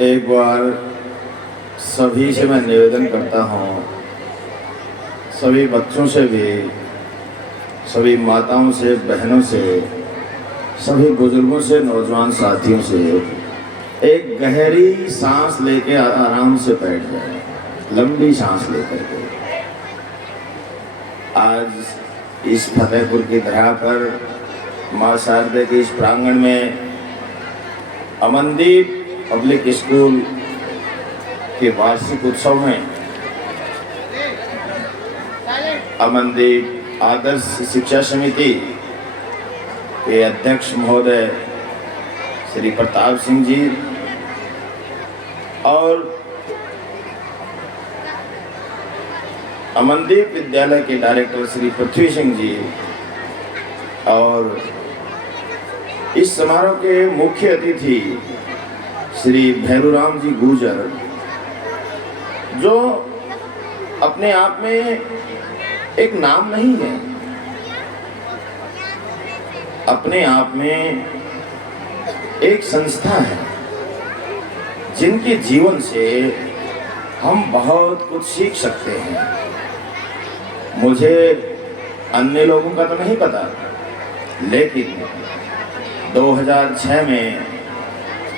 एक बार सभी से मैं निवेदन करता हूँ, सभी बच्चों से भी, सभी माताओं से, बहनों से, सभी बुजुर्गों से, नौजवान साथियों से, एक गहरी सांस लेके आराम से बैठ जाए, लंबी सांस लेकर के। आज इस फतेहपुर की धरा पर माँ शारदा के इस प्रांगण में अमनदीप पब्लिक स्कूल के वार्षिक उत्सव में अमनदीप आदर्श शिक्षा समिति के अध्यक्ष महोदय श्री प्रताप सिंह जी और अमनदीप विद्यालय के डायरेक्टर श्री पृथ्वी सिंह जी और इस समारोह के मुख्य अतिथि श्री भैरूराम जी गुर्जर, जो अपने आप में एक नाम नहीं है, अपने आप में एक संस्था है जिनके जीवन से हम बहुत कुछ सीख सकते हैं। मुझे अन्य लोगों का तो नहीं पता, लेकिन 2006 में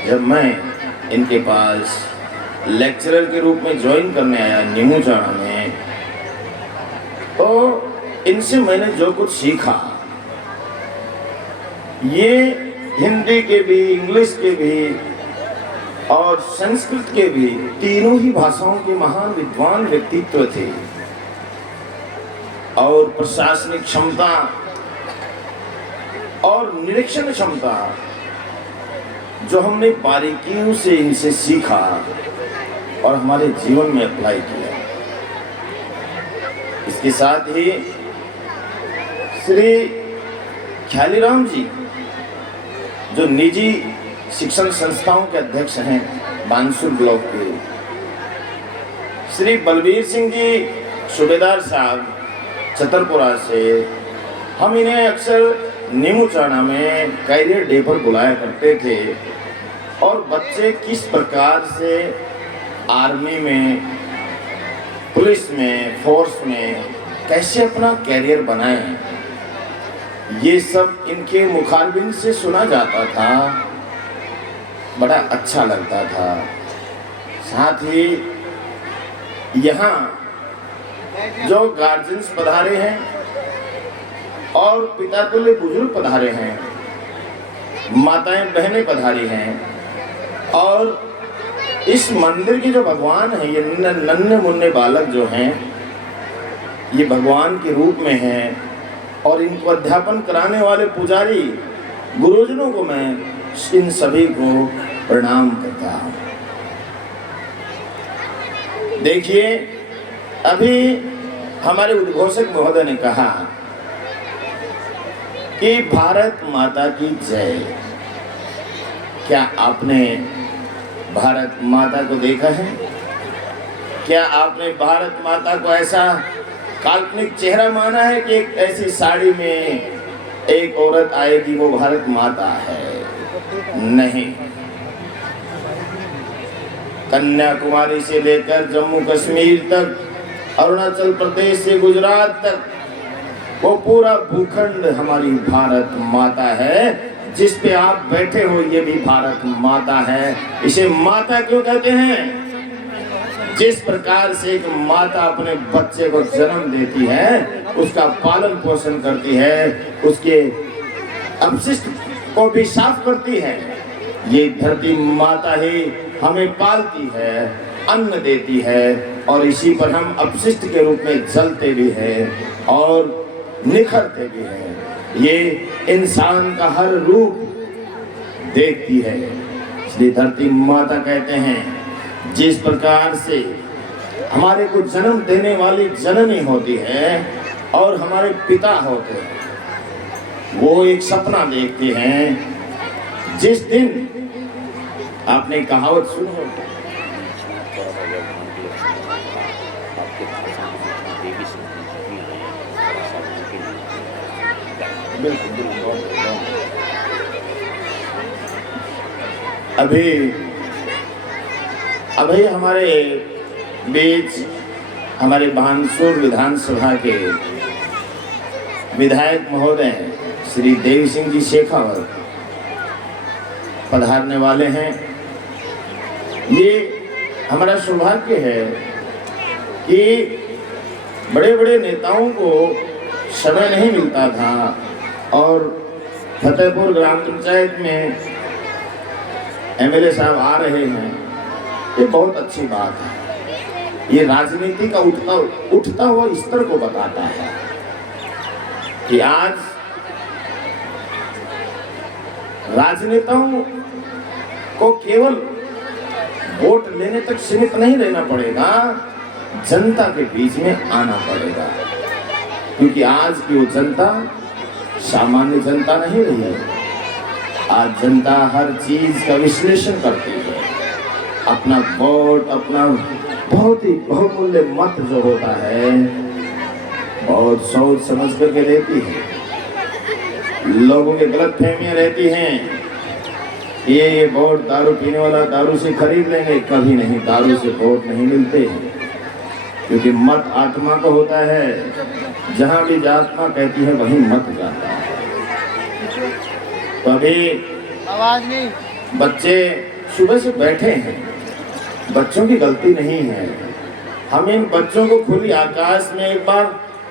जब मैं इनके पास लेक्चरर के रूप में ज्वाइन करने आया नीमूचाणा में, तो इनसे मैंने जो कुछ सीखा, ये हिंदी के भी, इंग्लिश के भी और संस्कृत के भी, तीनों ही भाषाओं के महान विद्वान व्यक्तित्व थे और प्रशासनिक क्षमता और निरीक्षण क्षमता जो हमने बारीकियों से इनसे सीखा और हमारे जीवन में अप्लाई किया। इसके साथ ही श्री ख्यालीराम जी, जो निजी शिक्षण संस्थाओं के अध्यक्ष हैं बानसूर ब्लॉक के, श्री बलबीर सिंह जी सूबेदार साहब छतरपुरा से, हम इन्हें अक्सर नीमूचाणा में कैरियर डे पर बुलाया करते थे और बच्चे किस प्रकार से आर्मी में, पुलिस में, फोर्स में कैसे अपना कैरियर बनाएं, ये सब इनके मुखारबिन से सुना जाता था, बड़ा अच्छा लगता था। साथ ही यहाँ जो गार्जियंस पधारे हैं और पिता तुल्य बुजुर्ग पधारे हैं, माताएं बहनें पधारी हैं और इस मंदिर के जो भगवान हैं, ये नन्हे मुन्ने बालक जो हैं, ये भगवान के रूप में हैं और इनको अध्यापन कराने वाले पुजारी गुरुजनों को मैं इन सभी को प्रणाम करता हूँ। देखिए, अभी हमारे उद्घोषक महोदय ने कहा कि भारत माता की जय। क्या आपने भारत माता को देखा है? क्या आपने भारत माता को ऐसा काल्पनिक चेहरा माना है कि एक ऐसी साड़ी में एक औरत आएगी, वो भारत माता है? नहीं। कन्याकुमारी से लेकर जम्मू कश्मीर तक, अरुणाचल प्रदेश से गुजरात तक, वो पूरा भूखंड हमारी भारत माता है। जिस पे आप बैठे हो ये भी भारत माता है। इसे माता क्यों कहते हैं? जिस प्रकार से एक माता अपने बच्चे को जन्म देती है, उसका पालन पोषण करती है, उसके अपशिष्ट को भी साफ करती है, ये धरती माता ही हमें पालती है, अन्न देती है और इसी पर हम अपशिष्ट के रूप में जलते भी हैं और निखरते भी हैं। ये इंसान का हर रूप देखती है, इसलिए धरती माता कहते हैं। जिस प्रकार से हमारे को जन्म देने वाली जननी होती है और हमारे पिता होते हैं, वो एक सपना देखते हैं। जिस दिन आपने कहावत सुनी हो, बिल्कुल अभी हमारे बीच हमारे बानसूर विधानसभा के विधायक महोदय श्री देवी सिंह जी शेखावत पधारने वाले हैं। ये हमारा सौभाग्य है कि बड़े बड़े नेताओं को समय नहीं मिलता था और फतेहपुर ग्राम पंचायत में एमएलए साहब आ रहे हैं, ये बहुत अच्छी बात है। ये राजनीति का उठता हुआ स्तर को बताता है कि आज राजनेताओं को केवल वोट लेने तक सीमित नहीं रहना पड़ेगा, जनता के बीच में आना पड़ेगा, क्योंकि आज की वो जनता सामान्य जनता नहीं रही है। आज जनता हर चीज का विश्लेषण करती है, अपना वोट, अपना बहुत ही बहुमूल्य मत जो होता है बहुत सोच समझ करके देती है। लोगों के गलत फहमियां रहती हैं, ये वोट दारू पीने वाला दारू से खरीद लेंगे, कभी नहीं, दारू से वोट नहीं मिलते हैं, क्योंकि मत आत्मा को होता है, जहां भी आत्मा कहती है वहीं मत जाता है। तो अभी आवाज नहीं, बच्चे सुबह से बैठे हैं, बच्चों की गलती नहीं है। हम इन बच्चों को खुली आकाश में एक बार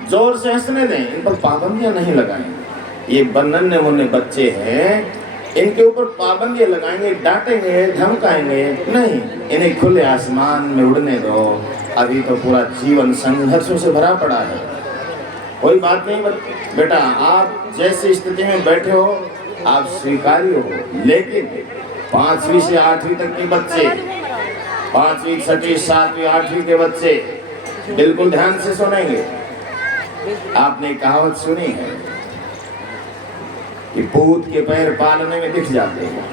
जोर से हंसने दें, इन पर पाबंदियां नहीं लगाएंगे। ये नन्हे मुन्ने बच्चे हैं, इनके ऊपर पाबंदियां लगाएंगे, डांटेंगे, धमकाएंगे नहीं, इन्हें खुले आसमान में उड़ने दो। अभी तो पूरा जीवन संघर्षों से भरा पड़ा है। कोई बात नहीं बेटा, आप जैसी स्थिति में बैठे हो आप स्वीकार्य हो, लेकिन 5वीं से 8वीं तक के बच्चे, 5वीं 6वीं 7वीं 8वीं के बच्चे बिल्कुल ध्यान से सुनेंगे। आपने कहावत सुनी है कि पूत के पैर पालने में दिख जाते हैं,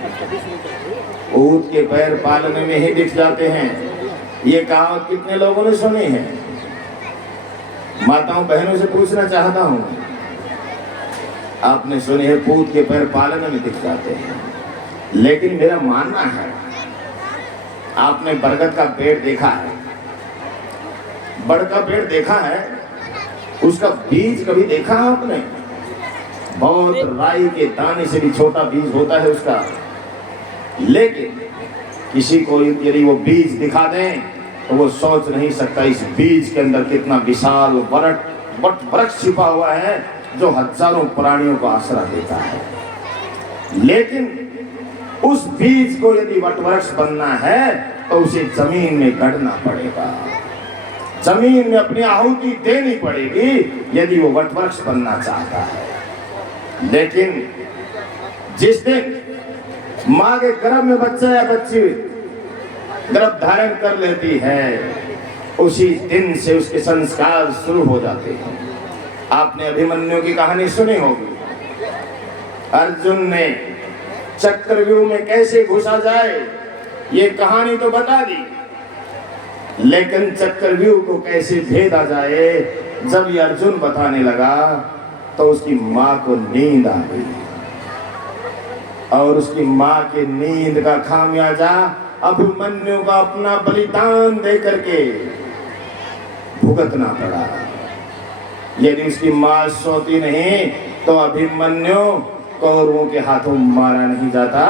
पूत के पैर पालने में ही दिख जाते हैं। ये कहावत कितने लोगों ने सुनी है? माताओं बहनों से पूछना चाहता हूं, आपने सुनी है पूत के पैर पालने में दिख जाते हैं। लेकिन मेरा मानना है, आपने बरगद का पेड़ देखा है, बरगद का पेड़ देखा है, उसका बीज कभी देखा है आपने? बहुत राई के दाने से भी छोटा बीज होता है उसका। लेकिन किसी को यदि वो बीज दिखा दें तो वो सोच नहीं सकता इस बीज के अंदर कितना विशाल वृक्ष छिपा हुआ है जो हजारों प्राणियों को आश्रय देता है। लेकिन उस बीज को यदि वटवृक्ष बनना है तो उसे जमीन में गड़ना पड़ेगा, जमीन में अपनी आहुति देनी पड़ेगी यदि वो वटवृक्ष बनना चाहता है। लेकिन जिस दिन माँ के गर्भ में बच्चा या बच्ची गर्भ धारण कर लेती है, उसी दिन से उसके संस्कार शुरू हो जाते हैं। आपने अभिमन्यु की कहानी सुनी होगी। अर्जुन ने चक्रव्यूह में कैसे घुसा जाए ये कहानी तो बता दी, लेकिन चक्रव्यूह को कैसे भेदा जाए जब ये अर्जुन बताने लगा तो उसकी माँ को नींद आ गई, और उसकी माँ के नींद का खामियाजा अभिमन्यु का अपना बलिदान दे करके भुगतना पड़ा। यदि उसकी माँ सोती नहीं तो अभिमन्यु कौरवों के हाथों मारा नहीं जाता,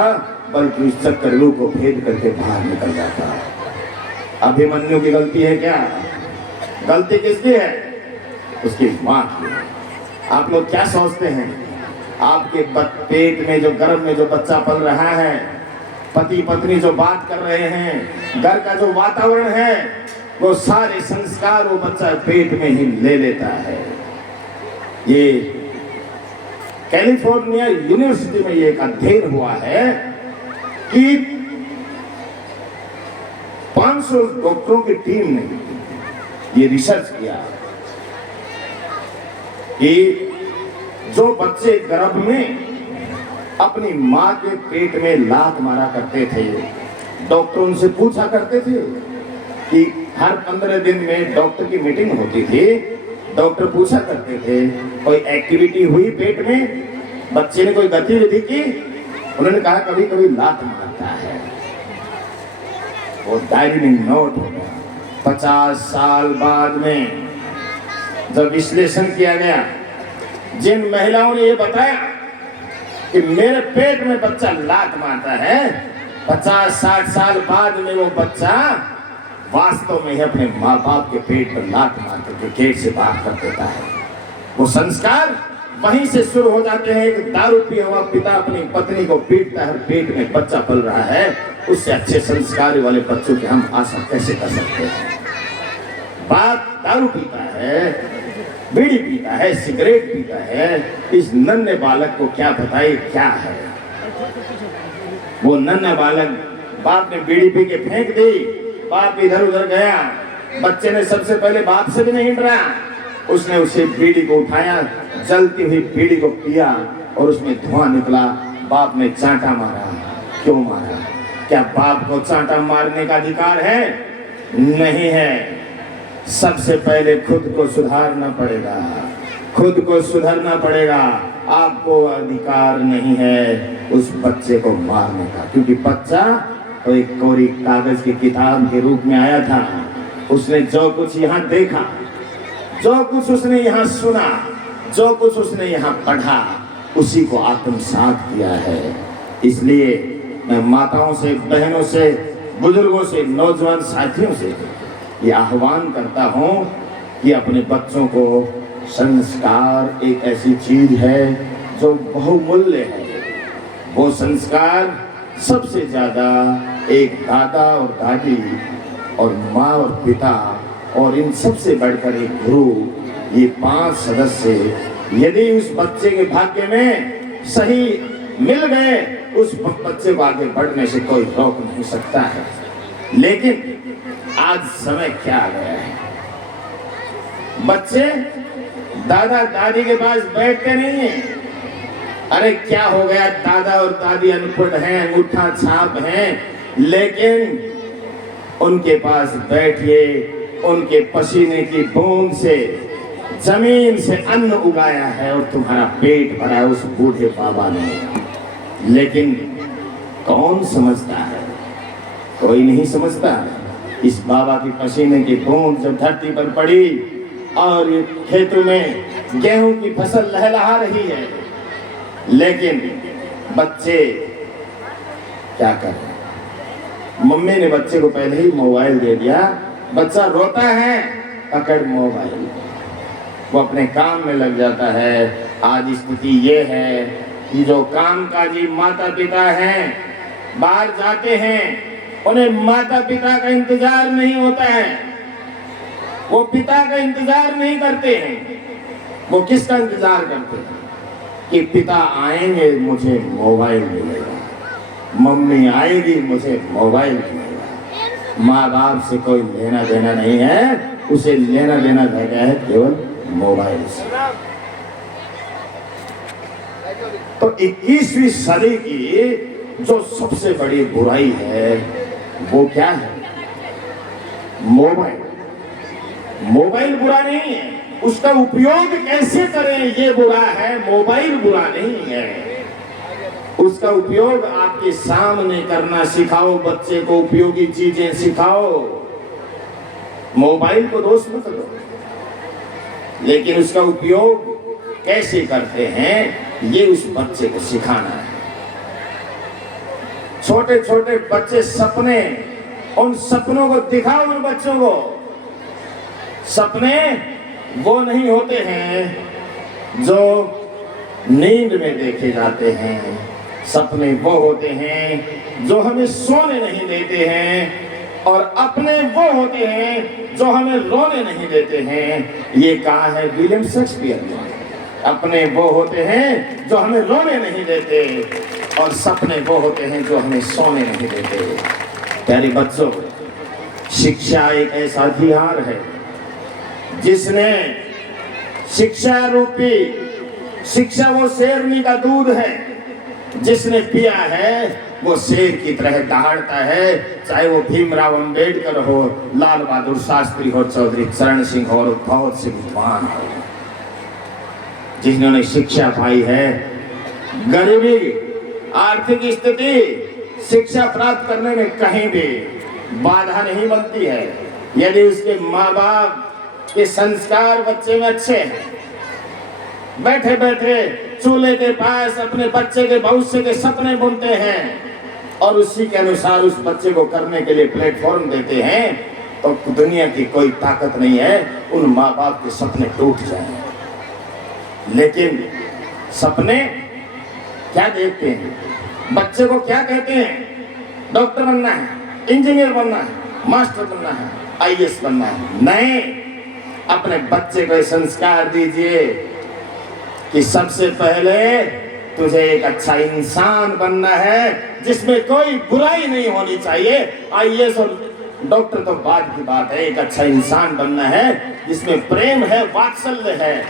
बल्कि उस चक्रव्यूह को भेद करके बाहर निकल जाता। अभिमन्यु की गलती है क्या? गलती किसकी है? उसकी माँ की है। आप लोग क्या सोचते हैं? आपके पेट में जो गर्भ में जो बच्चा पल रहा है, पति पत्नी जो बात कर रहे हैं, घर का जो वातावरण है, वो सारे संस्कार वो बच्चा पेट में ही ले लेता है। ये कैलिफोर्निया यूनिवर्सिटी में ये एक अध्ययन हुआ है कि 500 डॉक्टरों की टीम ने ये रिसर्च किया कि जो बच्चे गर्भ में अपनी माँ के पेट में लात मारा करते थे, डॉक्टर उनसे पूछा करते थे कि हर 15 दिन में डॉक्टर की मीटिंग होती थी, डॉक्टर पूछा करते थे कोई एक्टिविटी हुई पेट में, बच्चे ने कोई गतिविधि की? उन्होंने कहा कभी कभी लात मारता है। वो डायरी में नोट हो गया। 50 साल बाद में जब विश्लेषण किया गया, जिन महिलाओं ने ये बताया कि मेरे पेट में बच्चा लात मारता है, 50-60 साल बाद में वो बच्चा वास्तव में अपने माँ बाप के पेट पर लात मार करके गेट से बाहर कर देता है। वो संस्कार वहीं से शुरू हो जाते हैं। एक दारू पिया हुआ पिता अपनी पत्नी को पीटता है, पेट में बच्चा पल रहा है, उससे अच्छे संस्कार वाले बच्चों की हम आशा कैसे कर सकते हैं। बाप दारू पीता है, बीड़ी पीता है, सिगरेट पीता है, इस नन्हे बालक को क्या बताए क्या है। वो नन्हा बालक, बाप ने बीड़ी पी के फेंक दी, बाप इधर उधर गया, बच्चे ने सबसे पहले बाप से भी नहीं डरा, उसने उसे बीड़ी को उठाया, जलती हुई बीड़ी को पिया और उसमें धुआं निकला। बाप ने चांटा मारा। क्यों मारा? क्या बाप को चांटा मारने का अधिकार है? नहीं है। सबसे पहले खुद को सुधारना पड़ेगा, खुद को सुधरना पड़ेगा। आपको अधिकार नहीं है उस बच्चे को मारने का, क्योंकि बच्चा तो एक कोरी कागज की किताब के रूप में आया था। उसने जो कुछ यहाँ देखा, जो कुछ उसने यहाँ सुना, जो कुछ उसने यहाँ पढ़ा, उसी को आत्मसात किया है। इसलिए मैं माताओं से, बहनों से, बुजुर्गों से, नौजवान साथियों से ये आह्वान करता हूँ कि अपने बच्चों को, संस्कार एक ऐसी चीज है जो बहुमूल्य है। वो संस्कार सबसे ज्यादा एक दादा और दादी और माँ और पिता और इन सबसे बढ़कर एक गुरु, ये 5 सदस्य यदि उस बच्चे के भाग्य में सही मिल गए, उस बच्चे को आगे बढ़ने से कोई रोक नहीं सकता है। लेकिन आज समय क्या आ गया है, बच्चे दादा दादी के पास बैठते नहीं है। अरे क्या हो गया, दादा और दादी अनपढ़ हैं, अंगूठा छाप हैं, लेकिन उनके पास बैठिए, उनके पसीने की बूंद से जमीन से अन्न उगाया है और तुम्हारा पेट भरा है उस बूढ़े बाबा ने। लेकिन कौन समझता है? कोई नहीं समझता। इस बाबा की पसीने की बूंद जब धरती पर पड़ी और खेतों में गेहूं की फसल लहलहा रही है, लेकिन बच्चे क्या करें? मम्मी ने बच्चे को पहले ही मोबाइल दे दिया, बच्चा रोता है, पकड़ मोबाइल, वो अपने काम में लग जाता है। आज स्थिति ये है कि जो कामकाजी माता पिता हैं, बाहर जाते हैं, उन्हें माता पिता का इंतजार नहीं होता है, वो पिता का इंतजार नहीं करते हैं। वो किसका इंतजार करते हैं कि पिता आएंगे मुझे मोबाइल मिलेगा, मम्मी आएगी मुझे मोबाइल मिलेगा। माँ बाप से कोई लेना देना नहीं है, उसे लेना देना गया है केवल मोबाइल से। तो 21वीं सदी की जो सबसे बड़ी बुराई है वो क्या है? मोबाइल। मोबाइल बुरा नहीं है, उसका उपयोग कैसे करें ये बुरा है, मोबाइल बुरा नहीं है। उसका उपयोग आपके सामने करना सिखाओ, बच्चे को उपयोगी चीजें सिखाओ, मोबाइल को दोष मत दो। लेकिन उसका उपयोग कैसे करते हैं ये उस बच्चे को सिखाना है। छोटे छोटे बच्चे सपने, उन सपनों को दिखाओ उन बच्चों को। सपने वो नहीं होते हैं जो नींद में देखे जाते हैं, सपने वो होते हैं जो हमें सोने नहीं देते हैं, और अपने वो होते हैं जो हमें रोने नहीं देते हैं। ये कहा है विलियम शेक्सपियर ने। अपने वो होते हैं जो हमें रोने नहीं देते, और सपने वो होते हैं जो हमें सोने नहीं देते। प्यारे बच्चों, शिक्षा एक ऐसा हथियार है जिसने शिक्षा रूपी, शिक्षा वो शेरनी का दूध है, जिसने पिया है वो शेर की तरह दहाड़ता है। चाहे वो भीमराव अंबेडकर हो, लाल बहादुर शास्त्री हो, चौधरी चरण सिंह हो, और बहुत से विद्वान हो जिन्होंने शिक्षा पाई है। गरीबी, आर्थिक स्थिति शिक्षा प्राप्त करने में कहीं भी बाधा नहीं बनती है। यदि उसके माँ बाप के संस्कार बच्चे में अच्छे हैं, बैठे बैठे चूल्हे के पास अपने बच्चे के भविष्य के सपने बुनते हैं और उसी के अनुसार उस बच्चे को करने के लिए प्लेटफॉर्म देते हैं, तो दुनिया की कोई ताकत नहीं है उन माँ बाप के सपने टूट जाएं। लेकिन सपने क्या देखते हैं, बच्चे को क्या कहते हैं, डॉक्टर बनना है, इंजीनियर बनना है, मास्टर बनना है, आईएएस बनना है। नहीं, अपने बच्चे को संस्कार दीजिए कि सबसे पहले तुझे एक अच्छा इंसान बनना है जिसमें कोई बुराई नहीं होनी चाहिए। आईएएस और डॉक्टर तो बाद की बात है, एक अच्छा इंसान बनना है जिसमें प्रेम है, वात्सल्य है,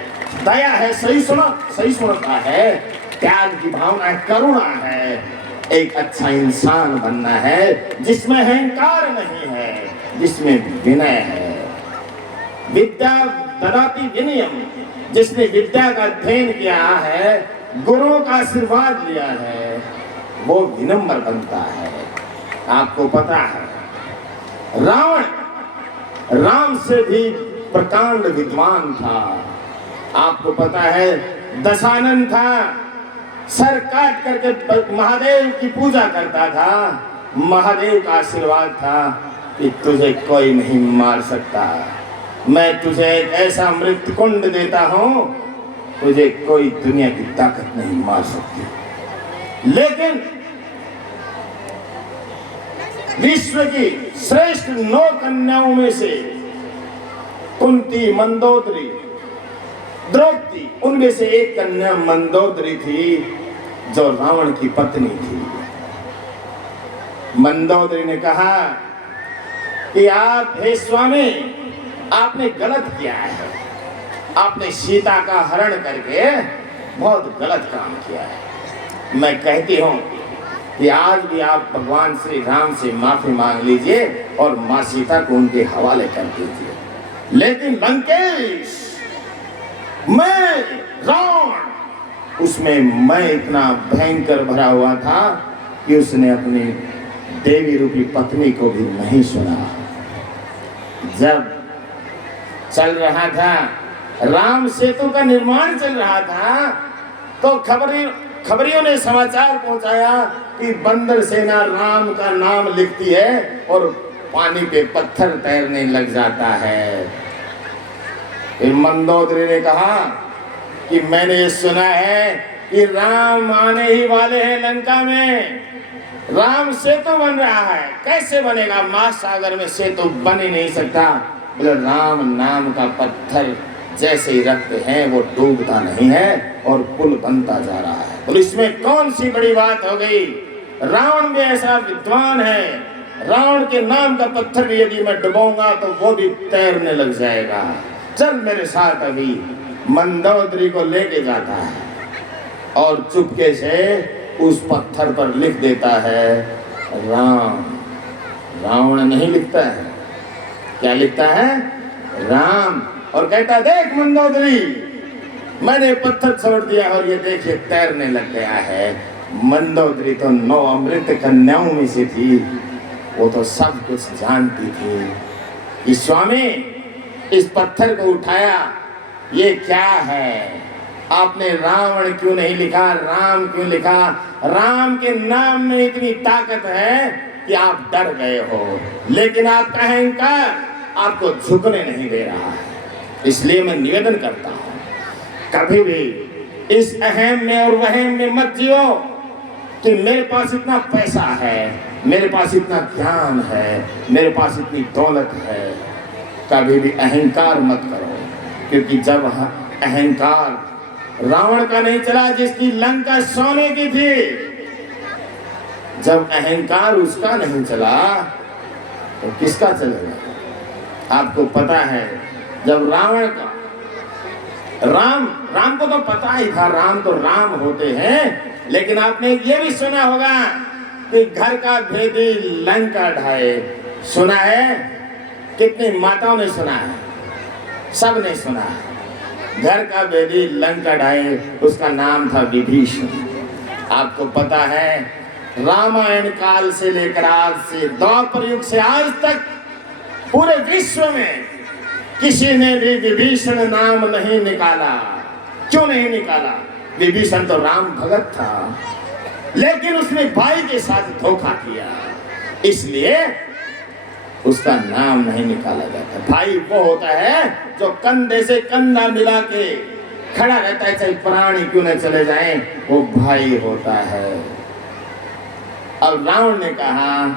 दया है, सही सुनता है, त्याग की भावना है, करुणा है। एक अच्छा इंसान बनना है जिसमें अहंकार नहीं है, जिसमें विनय है। विद्या ददाति विनयम, जिसने विद्या का अध्ययन किया है, गुरुओं का आशीर्वाद लिया है, वो विनम्र बनता है। आपको पता है रावण राम से भी प्रकांड विद्वान था। आपको पता है दशानन था, सर काट करके महादेव की पूजा करता था। महादेव का आशीर्वाद था कि तुझे कोई नहीं मार सकता, मैं तुझे एक ऐसा मृत्यु कुंड देता हूं, तुझे कोई दुनिया की ताकत नहीं मार सकती। लेकिन विश्व की श्रेष्ठ 9 कन्याओं में से कुंती, मंदोदरी, द्रौपदी, उनमें से एक कन्या मंदोदरी थी जो रावण की पत्नी थी। मंदोदरी ने कहा कि आप हे स्वामी, आपने गलत किया है, आपने सीता का हरण करके बहुत गलत काम किया है। मैं कहती हूं कि आज भी आप भगवान श्री राम से माफी मांग लीजिए और मां सीता को उनके हवाले कर दीजिए। लेकिन लंकेश, मैं रावण, उसमें मैं इतना भयंकर भरा हुआ था कि उसने अपनी देवी रूपी पत्नी को भी नहीं सुना। जब चल रहा था, राम सेतु का निर्माण चल रहा था, तो खबरियों ने समाचार पहुंचाया कि बंदर सेना राम का नाम लिखती है और पानी पे पत्थर तैरने लग जाता है। फिर मंदोदरी ने कहा कि मैंने ये सुना है कि राम आने ही वाले हैं लंका में, राम सेतु बन रहा है। कैसे बनेगा, महासागर में सेतु बन ही नहीं सकता। बोले राम नाम का पत्थर जैसे ही रखते हैं वो डूबता नहीं है और पुल बनता जा रहा है। बोले इसमें कौन सी बड़ी बात हो गई, रावण भी ऐसा विद्वान है, रावण के नाम का पत्थर भी यदि मैं डुबाऊंगा तो वो भी तैरने लग जाएगा, चल मेरे साथ। अभी मंदोदरी को लेके जाता है और चुपके से उस पत्थर पर लिख देता है राम। रावण नहीं लिखता है, क्या लिखता है, राम। और कहता देख मंदोदरी, मैंने पत्थर छोड़ दिया और ये देखिए तैरने लग गया है। मंदोदरी तो 9 अमृत कन्याओं में से थी, वो तो सब कुछ जानती थी कि स्वामी इस पत्थर को उठाया, ये क्या है, आपने रावण क्यों नहीं लिखा, राम क्यों लिखा। राम के नाम में इतनी ताकत है कि आप डर गए हो, लेकिन आपका अहंकार आपको झुकने नहीं दे रहा है। इसलिए मैं निवेदन करता हूं, कभी भी इस अहम में और वहम में मत जियो कि मेरे पास इतना पैसा है, मेरे पास इतना ज्ञान है, मेरे पास इतनी दौलत है। कभी भी अहंकार मत करो, क्योंकि जब अहंकार रावण का नहीं चला जिसकी लंका सोने की थी, जब अहंकार उसका नहीं चला तो किसका चलेगा। आपको पता है जब रावण का, राम को तो पता ही था राम तो राम होते हैं, लेकिन आपने ये भी सुना होगा कि घर का भेदी लंका ढाए। सुना है, कितनी माताओं ने सुना है, सब ने सुना है। घर का भेदी लंका ढाए, उसका नाम था विभीषण। आपको पता है रामायण काल से लेकर आज से द्वापर युग से आज तक पूरे विश्व में किसी ने भी विभीषण नाम नहीं निकाला। क्यों नहीं निकाला? विभीषण तो राम भगत था, लेकिन उसने भाई के साथ धोखा किया, इसलिए उसका नाम नहीं निकाला जाता। भाई वो होता है जो कंधे से कंधा मिला के खड़ा रहता है, चाहे प्राणी क्यों न चले जाएं, वो भाई होता है। और रावण ने कहा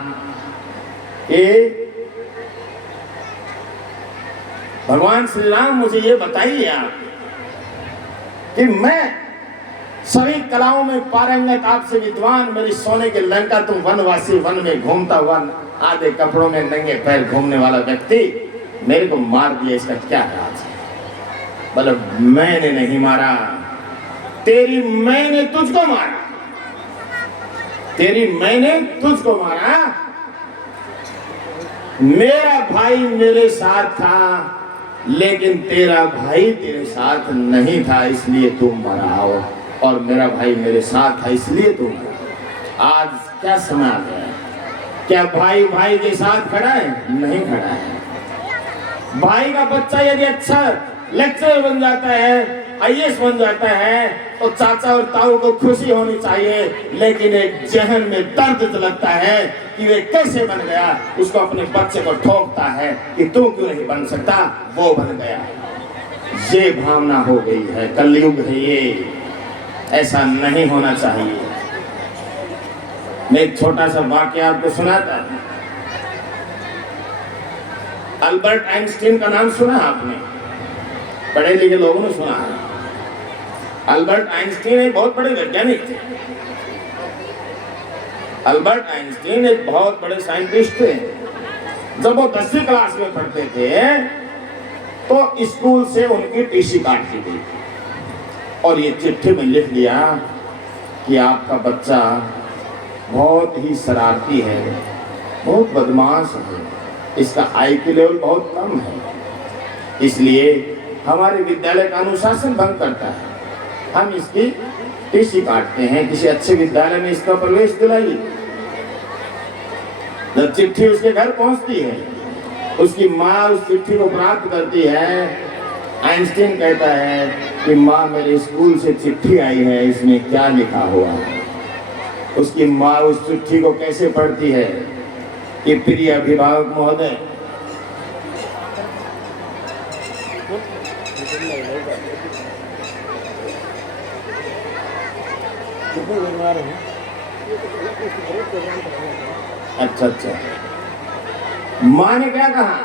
कि भगवान श्री राम मुझे ये बताइए आप कि मैं सभी कलाओं में पारंगत, आपसे विद्वान, मेरी सोने के लंका तुम वनवासी, वन में घूमता हुआ आधे कपड़ों में नंगे पैर घूमने वाला व्यक्ति मेरे को मार दिया, इसका क्या राज है? बोले मैंने नहीं मारा, तेरी मैंने तुझको मारा, तेरी मैंने तुझको मारा। मेरा भाई मेरे साथ था, लेकिन तेरा भाई तेरे साथ नहीं था, इसलिए तुम मरा हो, और मेरा भाई मेरे साथ था इसलिए तुम मरा। आज क्या समय आ गया? क्या भाई भाई के साथ खड़ा है? नहीं खड़ा है। भाई का बच्चा यदि अच्छा लेक्चरर बन जाता है, आईएएस बन जाता है, तो चाचा और ताऊ को खुशी होनी चाहिए, लेकिन एक जहन में दर्द लगता है कि वे कैसे बन गया। उसको अपने बच्चे को ठोकता है कि तू क्यों नहीं बन सकता, वो बन गया। ये भावना हो गई है, कलयुग है ये, ऐसा नहीं होना चाहिए। मैं एक छोटा सा वाक्य आपको सुनाता हूं। अल्बर्ट आइंस्टीन का नाम सुना आपने? पढ़े लिखे लोगों ने सुना है। अल्बर्ट आइंस्टीन एक बहुत बड़े वैज्ञानिक थे। अल्बर्ट आइंस्टीन एक बहुत बड़े साइंटिस्ट थे। जब वो 10वीं क्लास में पढ़ते थे तो स्कूल से उनकी टीसी काट दी गई और ये चिट्ठी में लिख दिया कि आपका बच्चा बहुत ही शरारती है, बहुत बदमाश है, इसका IQ लेवल बहुत कम है, इसलिए हमारे विद्यालय का अनुशासन भंग करता है, हम इसकी टीसी काटते हैं, किसी अच्छे विद्यालय में इसका प्रवेश दिलाइए। जब चिट्ठी उसके घर पहुंचती है, उसकी माँ उस चिट्ठी को प्राप्त करती है। आइंस्टीन कहता है कि माँ मेरे स्कूल से चिट्ठी आई है, इसमें क्या लिखा हुआ है? उसकी माँ उस चिट्ठी को कैसे पढ़ती है कि प्रिय अभिभावक महोदय, अच्छा, माँ ने क्या कहा?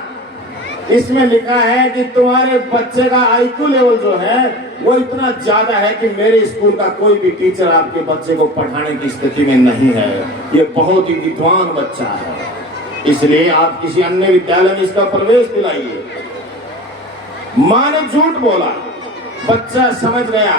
इसमें लिखा है कि तुम्हारे बच्चे का IQ लेवल जो है वो इतना ज्यादा है कि मेरे स्कूल का कोई भी टीचर आपके बच्चे को पढ़ाने की स्थिति में नहीं है, ये बहुत ही विद्वान बच्चा है, इसलिए आप किसी अन्य विद्यालय में इसका प्रवेश दिलाइए। माँ ने झूठ बोला, बच्चा समझ गया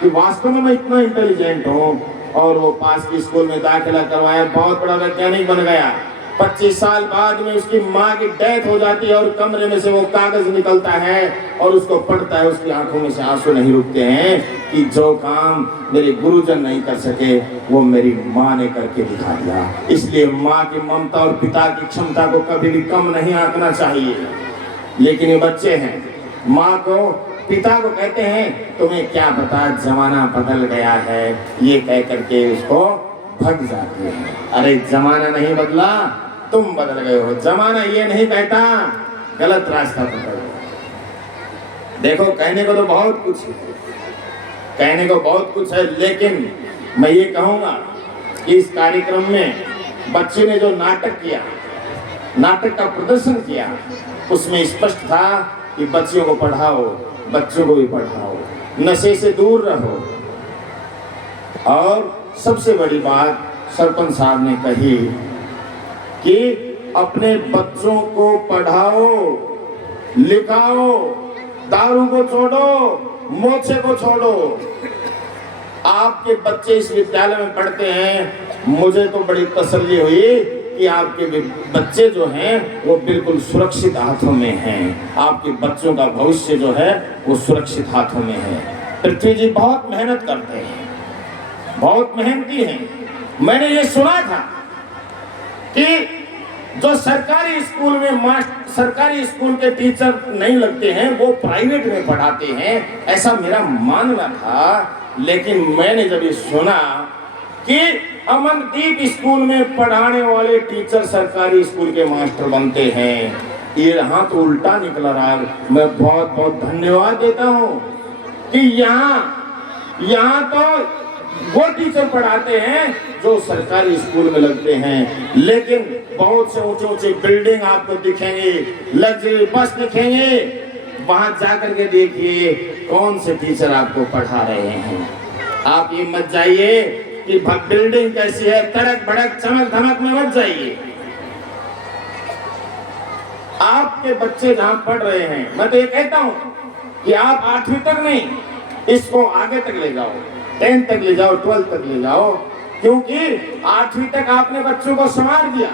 कि वास्तव में मैं इतना इंटेलिजेंट हूँ, और वो पास की स्कूल में दाखिला करवाया, बहुत बड़ा वैज्ञानिक बन गया। 25 साल बाद में उसकी माँ की डेथ हो जाती है और कमरे में से वो कागज निकलता है और उसको पढ़ता है, उसकी आंखों में से आंसू नहीं रुकते हैं कि जो काम मेरे गुरुजन नहीं कर सके वो मेरी माँ ने करके दिखा दिया। इसलिए माँ की ममता और पिता की क्षमता को कभी भी कम नहीं आंकना चाहिए। लेकिन ये बच्चे हैं, माँ को पिता को कहते हैं तुम्हें क्या पता जमाना बदल गया है, ये कह करके उसको भग जाते हैं। अरे जमाना नहीं बदला, तुम बदल गए हो। जमाना ये नहीं कहता गलत रास्ता पकड़ लो। देखो कहने को तो बहुत कुछ है, कहने को बहुत कुछ है, लेकिन मैं ये कहूँगा कि इस कार्यक्रम में बच्चे ने जो नाटक किया, नाटक का प्रदर्शन किया, उसमें स्पष्ट था कि बच्चियों को पढ़ाओ, बच्चों को भी पढ़ाओ, नशे से दूर रहो। और सबसे बड़ी बात सरपंच साहब ने कही कि अपने बच्चों को पढ़ाओ, लिखाओ, दारू को छोड़ो, मोचे को छोड़ो। आपके बच्चे इस विद्यालय में पढ़ते हैं, मुझे तो बड़ी तसल्ली हुई कि आपके बच्चे जो हैं वो बिल्कुल सुरक्षित हाथों में हैं। आपके बच्चों का भविष्य जो है वो सुरक्षित हाथों में है। पृथ्वी जी बहुत मेहनत करते हैं, बहुत मेहनती हैं, मैंने ये सुना था कि जो सरकारी स्कूल में सरकारी स्कूल के टीचर नहीं लगते हैं वो प्राइवेट में पढ़ाते हैं, ऐसा मेरा मानना था। लेकिन मैंने जब ये सुना कि अमनदीप स्कूल में पढ़ाने वाले टीचर सरकारी स्कूल के मास्टर बनते हैं, ये यहाँ तो उल्टा निकला रहा। मैं बहुत बहुत धन्यवाद देता हूँ कि यहाँ तो वो टीचर पढ़ाते हैं जो सरकारी स्कूल में लगते हैं, लेकिन बहुत से ऊंचे ऊंचे बिल्डिंग आपको दिखेंगे, लग्जरी बस दिखेंगे, वहां जाकर के देखिए कौन से टीचर आपको पढ़ा रहे हैं। आप ये मत जाइए कि बिल्डिंग कैसी है, तड़क भड़क चमक धमक में मत जाइए। आपके बच्चे जहां पढ़ रहे हैं, मैं तो ये कहता हूं कि आप 8वीं तक नहीं, इसको आगे तक ले जाओ, 10th तक ले जाओ, 12th तक ले जाओ, क्योंकि 8वीं तक आपने बच्चों को संवार दिया,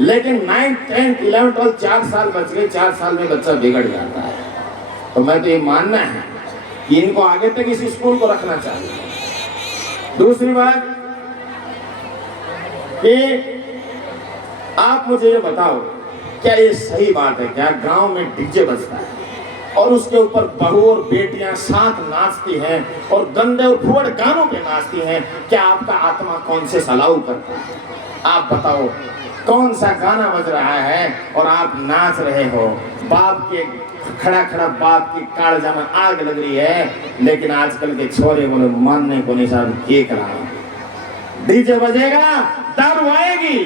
लेकिन 9th 10th 11th 12th 4 साल बच गए, 4 साल में बच्चा बिगड़ जाता है। तो मैं तो ये मानना है कि इनको आगे तक इस स्कूल को रखना चाहिए। दूसरी बात कि आप मुझे ये बताओ, क्या ये सही बात है क्या गांव में डीजे बजता है और उसके ऊपर बहू और बेटियां साथ नाचती हैं और गंदे और फुअड़ गानों पे नाचती हैं? क्या आपका आत्मा कौन से सलाऊ करता है? आप बताओ कौन सा गाना बज रहा है और आप नाच रहे हो? बाप के खड़ा बाप की कालजा में आग लग रही है, लेकिन आजकल के छोरे बोले मानने को नहीं साहब के करा। डीजे बजेगा, दारू आएगी,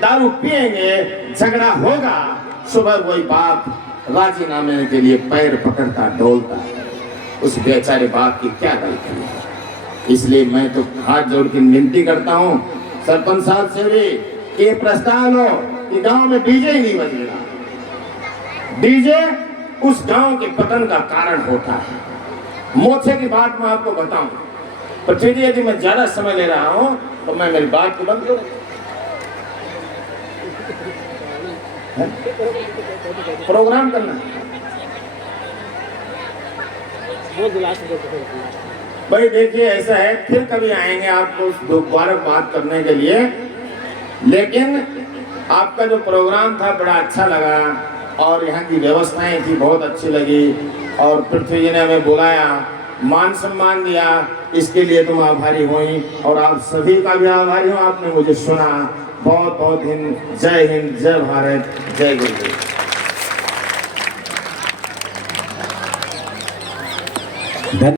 दारू पिएंगे, झगड़ा होगा, सुबह वही बाप राजीनामे के लिए पैर पकड़ता डोलता है। उस बेचारे बाप की क्या गलती है? इसलिए मैं तो हाथ जोड़ के विनती करता हूँ सरपंच साहब से भी कि प्रस्ताव लो कि गांव में डीजे ही नहीं बजेगा। डीजे उस गांव के पतन का कारण होता है। मोछे की बात मैं आपको बताऊं, पर फिर यदि मैं ज्यादा समय ले रहा हूं तो मैं मेरी बात को बंद करूं। प्रोग्राम करना भाई, देखिए ऐसा है, फिर कभी आएंगे आपको दोबारा बात करने के लिए, लेकिन आपका जो प्रोग्राम था बड़ा अच्छा लगा और यहाँ की व्यवस्थाएं थी बहुत अच्छी लगी, और पृथ्वी जी ने हमें बुलाया, मान सम्मान दिया, इसके लिए तुम आभारी हुई और आप सभी का भी आभारी हूँ। आपने मुझे सुना, बहुत बहुत जय हिंद, जय भारत, जय गुरु।